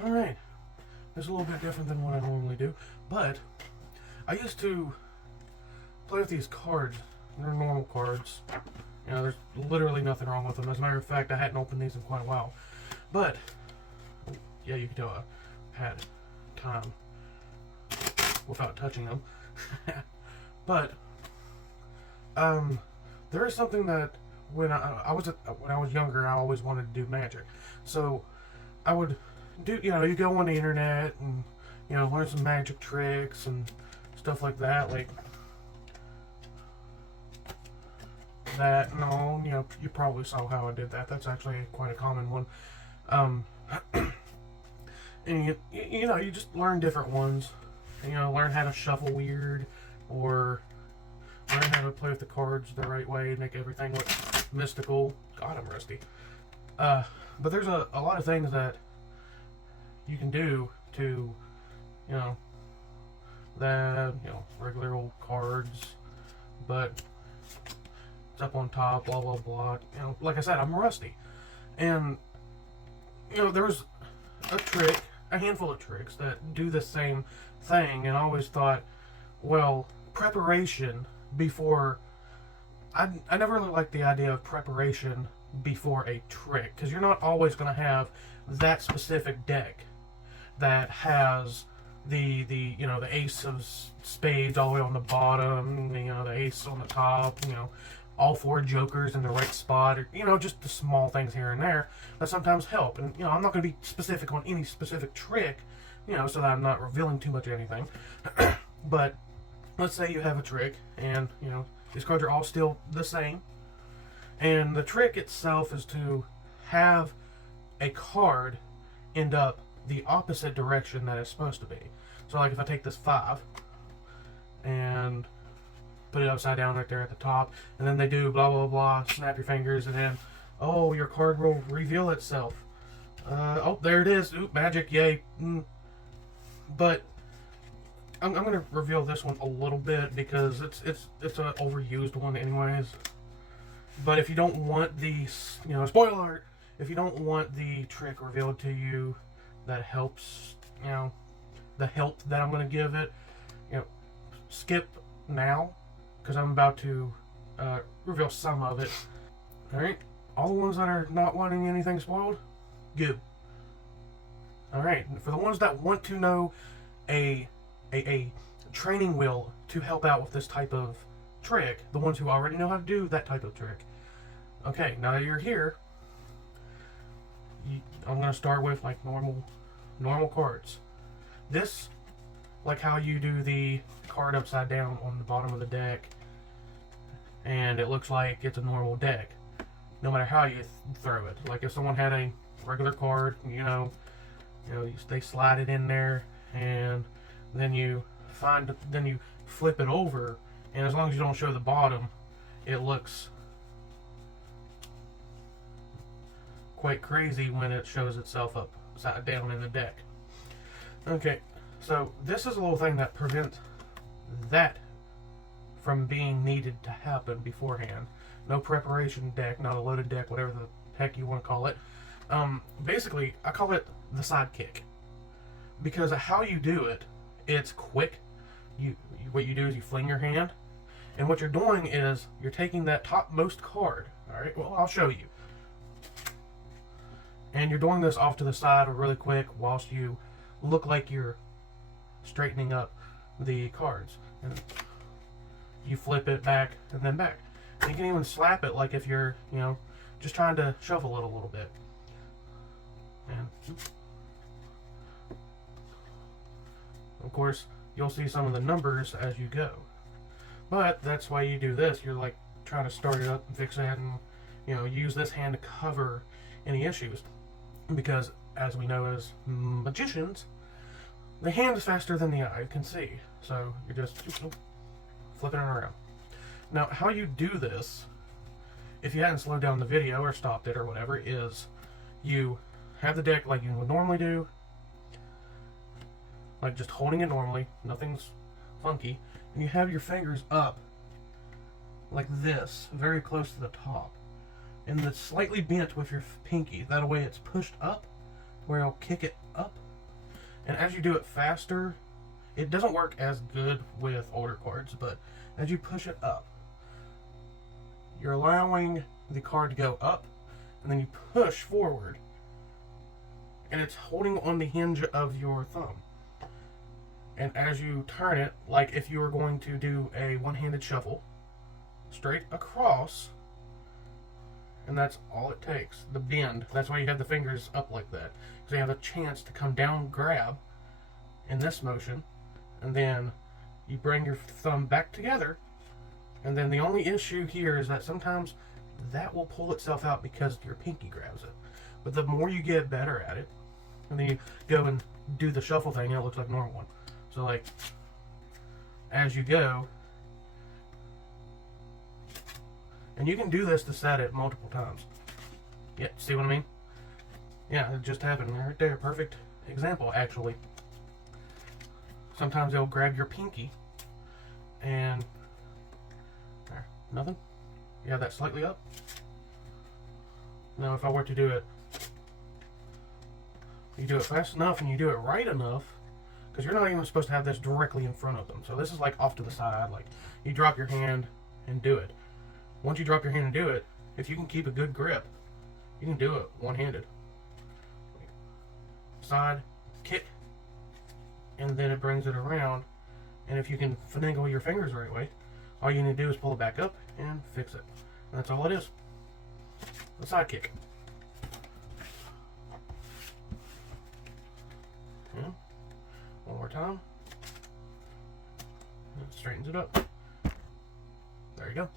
Alright, it's a little bit different than what I normally do, but I used to play with these cards. They're normal cards. You know, there's literally nothing wrong with them. As a matter of fact, I hadn't opened these in quite a while. But, yeah, you can tell I had time without touching them. But, there is something that when I was younger, I always wanted to do magic. So, I would do, you go on the internet and, learn some magic tricks and stuff like that, like that. No, you probably saw how I did that. That's actually quite a common one. And you just learn different ones. Learn how to shuffle weird, or learn how to play with the cards the right way, make everything look mystical. God, I'm rusty. But there's a lot of things that you can do to, regular old cards, but it's up on top, blah, blah, blah. Like I said, I'm rusty. And, there was a handful of tricks that do the same thing, and I always thought, well, preparation before... I never really liked the idea of preparation before a trick, because you're not always going to have that specific deck that has the ace of spades all the way on the bottom, the ace on the top, all four jokers in the right spot, or, just the small things here and there that sometimes help. And, I'm not going to be specific on any specific trick, so that I'm not revealing too much of anything. But let's say you have a trick, and, these cards are all still the same. And the trick itself is to have a card end up the opposite direction that it's supposed to be. So, like, if I take this 5 and put it upside down right there at the top, and then they do blah, blah, blah, snap your fingers, and then, oh, your card will reveal itself. Oh, there it is. Oop, magic, yay. But I'm going to reveal this one a little bit because it's an overused one anyways. But if you don't want the, spoiler alert, if you don't want the trick revealed to you that helps, the help that I'm going to give it, skip now, because I'm about to reveal some of it. Alright, all the ones that are not wanting anything spoiled, good. Alright, for the ones that want to know a training wheel to help out with this type of trick, the ones who already know how to do that type of trick. Okay, now that you're here, I'm going to start with like normal cards. This, like how you do the card upside down on the bottom of the deck, and it looks like it's a normal deck, no matter how you throw it. Like if someone had a regular card, they slide it in there, and then you flip it over, and as long as you don't show the bottom, it looks quite crazy when it shows itself upside down in the deck. Okay, so this is a little thing that prevents that from being needed to happen beforehand. No preparation deck, not a loaded deck, whatever the heck you want to call it. Basically, I call it the sidekick, because of how you do it, it's quick. What you do is you fling your hand, and what you're doing is you're taking that topmost card. All right, well, I'll show you. And you're doing this off to the side really quick whilst you look like you're straightening up the cards. And you flip it back and then back. And you can even slap it like if you're, just trying to shuffle it a little bit. And of course, you'll see some of the numbers as you go. But that's why you do this. You're like trying to start it up and fix it, and use this hand to cover any issues. Because as we know as magicians, the hand is faster than the eye can see. So you're just flipping it around. Now, how you do this, if you hadn't slowed down the video or stopped it or whatever, is you have the deck like you would normally do, like just holding it normally, nothing's funky, and you have your fingers up like this, very close to the top, and it's slightly bent with your pinky. That way it's pushed up, where it'll kick it up And as you do it faster, it doesn't work as good with older cards, but as you push it up, you're allowing the card to go up, and then you push forward, and it's holding on the hinge of your thumb. And as you turn it, like if you were going to do a one-handed shuffle, straight across, and that's all it takes. The bend, that's why you have the fingers up like that, because you have a chance to come down, grab in this motion, and then you bring your thumb back together. And then the only issue here is that sometimes that will pull itself out because your pinky grabs it. But the more you get better at it, and then you go and do the shuffle thing, and it looks like a normal one. So like, as you go, and you can do this to set it multiple times. Yeah, see what I mean? Yeah, it just happened right there. Perfect example, actually. Sometimes they'll grab your pinky, and there, nothing. You have that slightly up. Now if I were to do it, you do it fast enough and you do it right enough, because you're not even supposed to have this directly in front of them. So this is like off to the side, like you drop your hand and do it. Once you drop your hand and do it, if you can keep a good grip, you can do it one-handed. Side, kick, and then it brings it around. And if you can finagle your fingers the right way, all you need to do is pull it back up and fix it. And that's all it is. The side kick. Yeah. One more time. And it straightens it up. There you go.